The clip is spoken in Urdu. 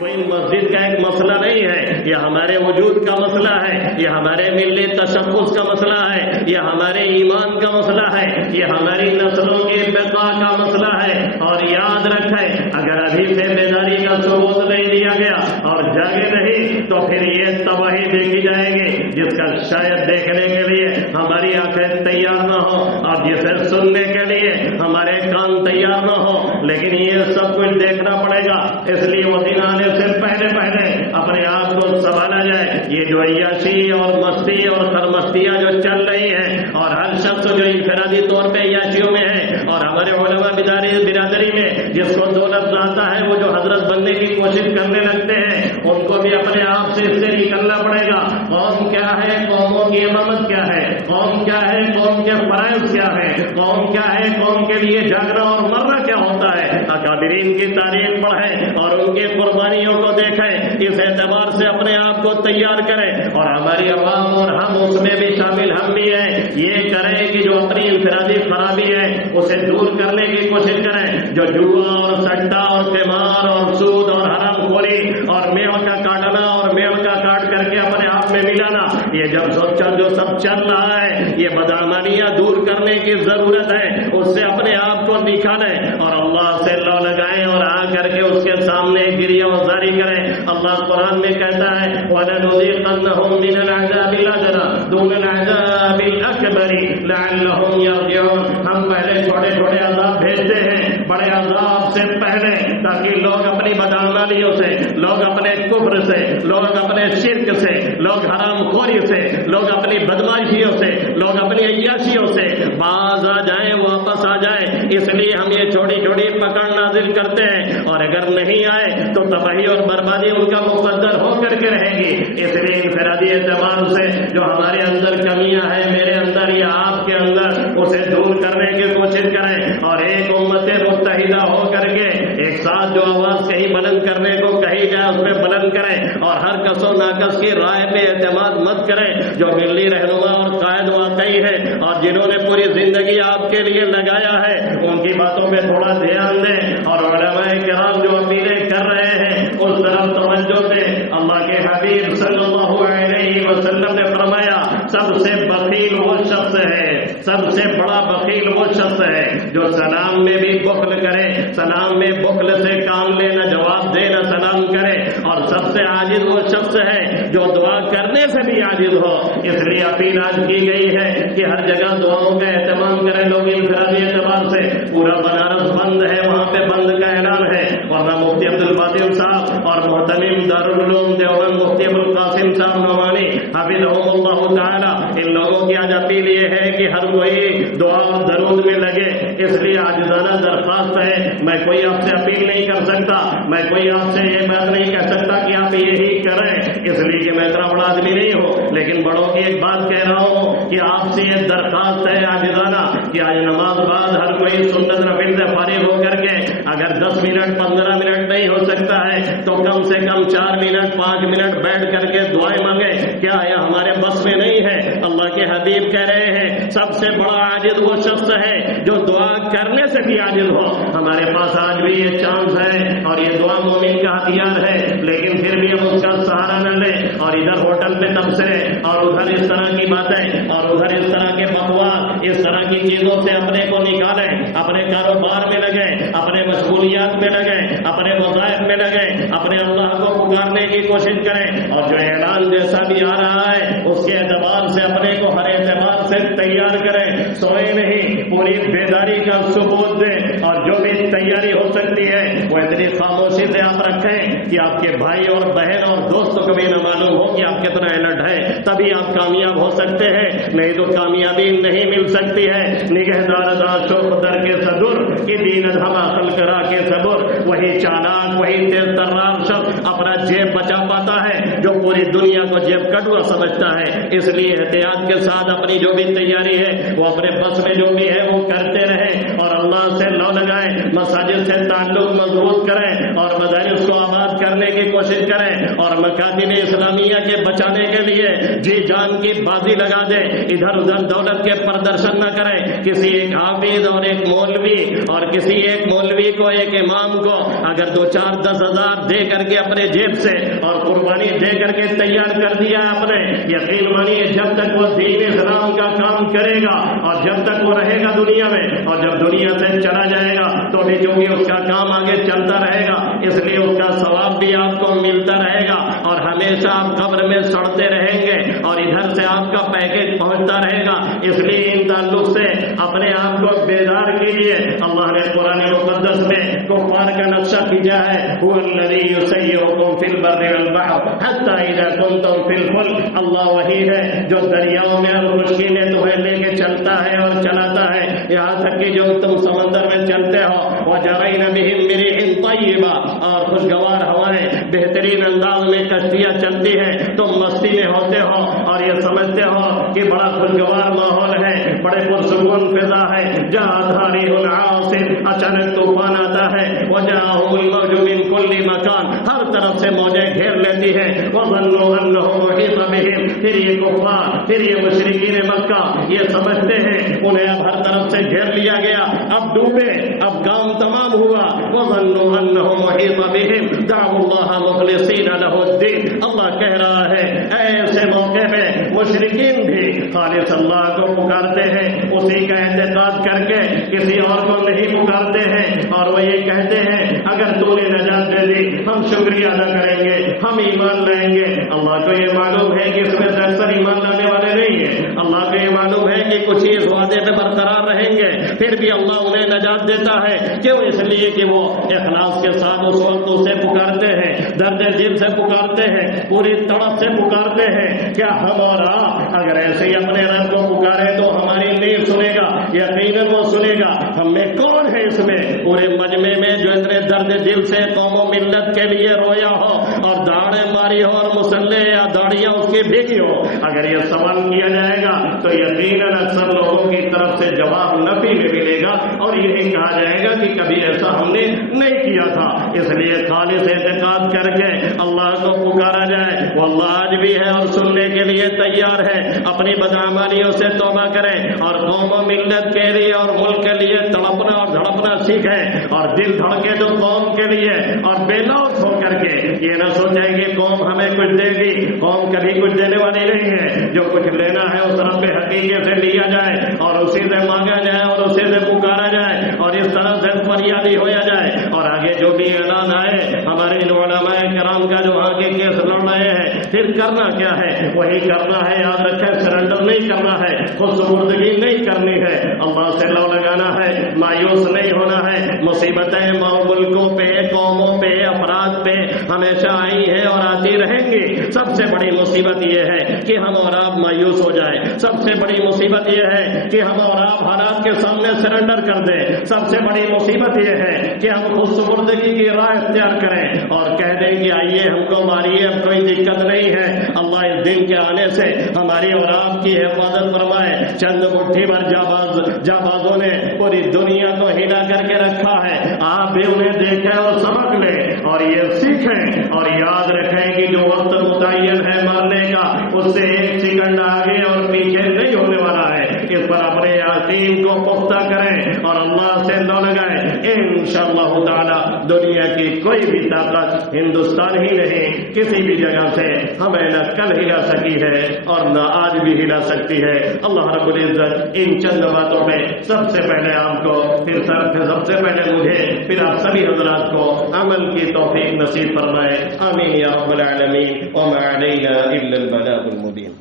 کوئی مسجد کا ایک مسئلہ نہیں ہے، یہ ہمارے وجود کا مسئلہ ہے، یہ ہمارے ملی تشخص کا مسئلہ ہے، یہ ہمارے ایمان کا مسئلہ ہے، یہ ہماری نسلوں کے بقا کا مسئلہ ہے۔ اور یاد رکھیں، اگر ابھی سے بیداری کا ثبوت نہیں دیا گیا اور جاگے نہیں تو پھر یہ تباہی دیکھی جائے گی جس کا شاید دیکھنے کے لیے ہماری آنکھیں تیار نہ ہو اور جسے سننے کے لیے ہمارے کان تیار نہ ہو، لیکن یہ سب کچھ دیکھنا پڑے گا۔ اس لیے وہ دن آنے سے پہلے اپنے آپ کو سنبھالا جائے۔ یہ جو عیاشی اور مستی اور سرمستیاں جو چل رہی ہیں، اور ہر شخص جو انفرادی طور پہ عیاشیوں میں ہے، اور ہمارے علماء برادری میں جس کو دولت لاتا ہے وہ جو حضرت بننے کی کوشش کرنے لگتے ہیں، ان کو بھی اپنے آپ سے اس سے نکلنا پڑے گا۔ قوم کیا ہے، قوموں کی امامت کیا ہے، قوم کیا ہے، قوم کے فرائض کیا ہے، قوم کیا ہے، قوم کے لیے جاگنا اور مرنا کیا ہوتا ہے۔ اکابرین کی تاریخ پڑھیں اور ان کی قربانیوں کو دیکھیں، اس اعتبار سے اپنے آپ کو تیار کریں، اور ہماری عوام اور ہم اس میں بھی شامل ہم بھی ہیں، یہ کریں کہ جو اپنی انفرادی خرابی ہے اسے دور کرنے کی کوشش کریں۔ جو جوا اور سٹا اور قمار اور سود اور حرام خوری اور میوہ کا کاٹنا اور میوہ کا کاٹ کر کے اپنے آپ میں ملانا، یہ جو سب چل رہا ہے، یہ بدعمالیاں دور کرنے کی ضرورت ہے۔ اس سے اپنے آپ کو نکالیں اور اللہ سے لو لگائیں اور آ کر کے اس کے سامنے گریہ وزاری کریں۔ اللہ قرآن میں کہتا ہے وَلَنُذِيقَنَّهُم مِّنَ الْعَذَابِ الْأَدْنَىٰ دُونَ الْعَذَابِ الْأَكْبَرِ لَعَلَّهُمْ يَرْجِعُونَ۔ ہم پہلے چھوٹے چھوٹے عذاب بھیجتے ہیں بڑے عذاب سے پہلے، تاکہ لوگ اپنی بدعمالیوں سے، لوگ اپنے کفر سے، لوگ اپنے شرک سے، لوگ حرام خوری سے، لوگ اپنی بدماشیوں سے، لوگ اپنی عیاشیوں سے باز آ جائیں، واپس آ جائیں۔ اس لیے ہم یہ چھوٹی چھوٹی پکڑ نازل کرتے ہیں، اور اگر نہیں آئے تو تباہی اور بربادی ان کا مقدر ہو کر کے رہے گی۔ اس لیے انفرادی اعتبار سے جو ہمارے اندر کمیاں ہیں، میرے اندر یا آپ کے اندر، اسے دور کرنے کی کوشش کریں، اور ایک امت متحدہ ہو کر کے ایک ساتھ جو آواز کہیں بلند کرنے کو کہی جائے اس میں بلند کریں، اور ہر کس و ناکس کی رائے پہ اعتماد مت کریں۔ جو ملی رہنما اور قائد واقعی ہے اور جنہوں نے پوری زندگی آپ کے لیے لگایا ہے، ان کی باتوں پہ تھوڑا دھیان دیں، اور علماء کرام جو اپیلیں کر رہے ہیں اس طرف توجہ دیں۔ اللہ کے حبیب صلی اللہ علیہ وسلم نے فرمایا سب سے بخیل وہ شخص ہے، سب سے بڑا بخیل وہ شخص ہے جو سلام میں بھی بخل کرے، سلام میں بخل سے کام لینا، جواب دینا، سلام کرے، اور سب سے عاجز وہ شخص ہے جو دعا کرنے سے بھی عاجز ہو۔ اس لیے اپیل آج کی گئی ہے کہ ہر جگہ دعاؤں کا اہتمام کریں لوگ انفرادی اعتبار سے۔ پورا بنارس بند ہے، وہاں پہ بند کا اعلان ہے، ورنہ مفتی عبدالفاتح صاحب اور محتمم دارالعلوم دیوبند مفتی ابوالقاسم صاحب نعمانی حفظہم اللہ تعالی، ان لوگوں کی آج اپیل یہ ہے کہ ہر کوئی دعا اور درود میں لگے۔ اس لیے عاجزانہ درخواست ہے، میں کوئی آپ سے اپیل نہیں کر سکتا، میں کوئی آپ سے یہ بات نہیں کہہ سکتا کہ آپ یہی کریں، اس لیے کہ میں اتنا بڑا آدمی نہیں ہوں، لیکن بڑوں کی ایک بات کہہ رہا ہوں کہ آپ سے یہ درخواست ہے عاجزانہ کہ آج نماز بعد ہر کوئی سنت نفل سے فارغ ہو کر کے اگر 10 منٹ 15 منٹ نہیں ہو سکتا ہے تو کم سے کم 4 منٹ 5 منٹ بیٹھ کر کے دعائیں مانگے۔ کیا یہ ہمارے بس میں نہیں ہے؟ اللہ کے حبیب کہہ رہے ہیں سب سے بڑا عاجز وہ شخص ہے جو دعا کرنے سے بھی عاجز ہو۔ ہمارے پاس آج بھی یہ چانس ہے اور یہ دعا مومن کا ہتھیار ہے، لیکن پھر بھی ہم اس کا سہارا نہ لیں اور ادھر ہوٹل پہ تبصرے اور ادھر اس طرح کی باتیں اور ادھر اس طرح کے بکواس، اس طرح کی چیزوں سے اپنے کو نکالیں، اپنے کاروبار میں لگیں، اپنے مشغولیات میں لگیں، اپنے وظائف میں لگیں، اپنے اللہ کو پکارنے کی کوشش کریں، اور جو اعلان جیسا بھی آ رہا ہے اس کے اعتبار سے اپنے کو ہر اعتبار سے تیار کریں، سوئے نہیں، پوری بیداری کا ثبوت دیں، اور جو بھی تیاری ہو سکتی ہے وہ اتنی خاموشی سے آپ رکھیں کہ آپ کے بھائی اور بہن اور دوستوں کو بھی نہ معلوم ہو کہ آپ کتنا الرٹ ہے، تبھی آپ کامیاب ہو سکتے ہیں، نہیں تو کامیابی نہیں مل سکتی ہے۔ نگہدار دا شوق در کے صدر کی دین دھما خل کرا کے صبر، وہی چالاک وہی تیز ترار شخص اپنا جیب بچا پاتا ہے جو پوری دنیا کو جیب کٹوا سمجھتا ہے۔ اس لیے احتیاط کے ساتھ اپنی جو بھی تیاری ہے وہ اپنے بس میں جو بھی ہے وہ کرتے رہیں اور اللہ سے لو لگائیں، مساجد سے تعلق مضبوط کریں اور مدارس کو آباد کریں۔ کرنے کی کوشش کرے اور مکاتب اسلامیہ کے بچانے کے لیے جی جان کی بازی لگا دے، ادھر ادھر دولت کے پردرشن نہ کرے، کسی ایک حافظ اور ایک مولوی اور کسی ایک مولوی کو ایک امام کو اگر 2-4-10 ہزار دے کر کے اپنے جیب سے اور قربانی دے کر کے تیار کر دیا ہے اپنے، یقین مانیے جب تک وہ دین اسلام کا کام کرے گا اور جب تک وہ رہے گا دنیا میں اور جب دنیا سے چلا جائے گا تو بھی چونکہ اس کا کام آگے چلتا رہے گا، اس لیے اس کا ثواب بھی آپ کو ملتا رہے گا اور ہمیشہ آپ قبر میں سڑتے رہیں گے اور ادھر سے آپ کا پیکیج پہنچتا رہے گا۔ اس لیے ان تعلق سے اپنے آپ کو بیدار کیجیے۔ اللہ نے قرآن مقدس میں کفار کا نقشہ کھینچا ہے، هو الذی یسیرکم فی البر والبحر حتی اذا کنتم فی الفلک، اللہ وہی ہے جو دریاؤں میں اور خشکی میں تمہیں لے کے چلتا ہے اور چلاتا ہے، یہاں تک کہ جو تم سمندر میں چلتے ہو، وجرین بہم بريح طیبہ، اور خوشگوار ہوائیں بہترین انداز میں کشتیاں چلتی ہیں، تم مستی میں ہوتے ہو اور یہ سمجھتے ہو کہ بڑا خوشگوار ماحول ہے، بڑے پرسکون فضا ہے، جہاں دھاری عاصف، اچانک طوفان آتا ہے، وجاءهم الموج من كل مکان، ہر طرف سے موجیں گھیر لیتی ہیں، وظنوا انه محيط بهم، پھر یہ کفار، پھر یہ مشرکین مکہ یہ سمجھتے ہیں انہیں اب ہر طرف سے گھیر لیا گیا، اب ڈوبے، اب کام تمام ہوا، وظنوا انه محيط بهم دعوا الله مخلصين له الدين، اللہ کہہ رہا ہے ایسے موقع پہ مشرکین بھی خالص اللہ کو پکارتے ہیں، اسی کا اعتقاد کر کے کسی اور کو نہیں پکارتے ہیں، اور وہ یہ کہتے ہیں اگر تو نے نجات دے دی ہم شکریہ ادا کریں گے، ہم ایمان لائیں گے۔ اللہ کو یہ معلوم ہے کہ اس میں سے اکثر ایمان لانے والے نہیں ہیں، اللہ کو یہ معلوم ہے کہ کچھ اس وعدے پہ برقرار رہیں گے، پھر بھی اللہ انہیں نجات دیتا ہے، کیوں؟ اس لیے کہ وہ اخلاص کے ساتھ اس وقت اسے پکارتے ہیں، درد دل سے پکارتے ہیں، پوری تڑپ سے پکارتے ہیں۔ کیا ہم اور آپ اگر ایسے ہی اپنے رب کو پکارے تو ہماری نہیں سنے گا؟ یقیناً وہ سنے گا۔ ہم میں کون ہے اس میں پورے مجمع میں جو اتنے درد دل سے قوم و ملت کے لیے رویا ہو اور داڑیں ماری ہو اور مسلح یا داڑیاں اس کی بھیگی ہو؟ اگر یہ سوال کیا جائے گا تو یقیناً اکثر لوگوں کی طرف سے جواب نفی میں ملے گا اور یہی کہا جائے گا کہ کبھی ایسا ہم نے نہیں کیا تھا۔ اس لیے خالص اعتقاد کر کے اللہ کو پکارا جائے، وہ اللہ آج بھی ہے اور سننے کے لیے تیار ہے۔ اپنی بدعمالیوں سے توبہ کرے اور قوم و ملت کے لیے اور ملک کے لیے تڑپنا اور دھڑپنا سیکھے اور دل دھڑکے تو قوم کے لیے اور بے لوث ہو کر کے یہ نہ سوچیں کہ قوم ہمیں کچھ دے گی، قوم کبھی کچھ دینے والی نہیں ہے۔ جو کچھ لینا ہے اس رب حقیقی سے لیا جائے اور اسی سے مانگا جائے اور اسی سے پکارا جائے اور اس طرح سے فریادی ہویا جائے، اور آگے جو بھی اعلان آئے ہمارے علماء کرام کا جو آگے کیس لڑ رہے ہیں، پھر کرنا کیا ہے؟ وہی کرنا ہے، یاد رکھیں، سرنڈر نہیں کرنا ہے، خود سپردگی نہیں کرنی ہے، اللہ سے لو لگانا ہے، مایوس نہیں ہونا ہے۔ مصیبتیں ملکوں پہ، قوموں پہ، افراد پہ ہمیشہ آئی ہیں اور آتی رہیں گی۔ سب سے بڑی مصیبت یہ ہے کہ ہم اور آپ مایوس ہو جائیں، سب سے بڑی مصیبت یہ ہے کہ ہم اور آپ حالات کے سامنے سرنڈر کر دیں، سب سے بڑی مصیبت یہ ہے کہ ہم خود سپردگی کی راہ اختیار کریں اور کہہ دیں کہ آئیے ہم کو ماریے، اب کوئی دقت نہیں ہے۔ اللہ اس دن کے آنے سے ہماری اور آپ کی حفاظت فرمائے۔ چند مٹھی بھر جابازوں نے پوری دنیا کو ہلا کر کے رکھا ہے، آپ بھی انہیں دیکھیں اور سبق لیں اور یہ سیکھیں اور یاد رکھیں کہ جو وقت متعین ہے مرنے کا اس سے ایک سیکنڈ آگے اور پیچھے نہیں ہونے والا ہے۔ اس پر اپنے یقین کو پختہ کریں اور اللہ سے لو لگائیں۔ انشاءاللہ تعالی دنیا کی کوئی بھی طاقت ہندوستان ہی نہیں کسی بھی جگہ سے ہمیں نہ کل ہلا سکی ہے اور نہ آج بھی ہلا سکتی ہے۔ اللہ رب العزت ان چند باتوں میں سب سے پہلے آپ کو، پھر سب سے پہلے مجھے، پھر آپ سبھی حضرات کو عمل کی توفیق نصیب فرمائے۔ آمین یا رب العالمین۔ وما علینا الا البلاغ المبین۔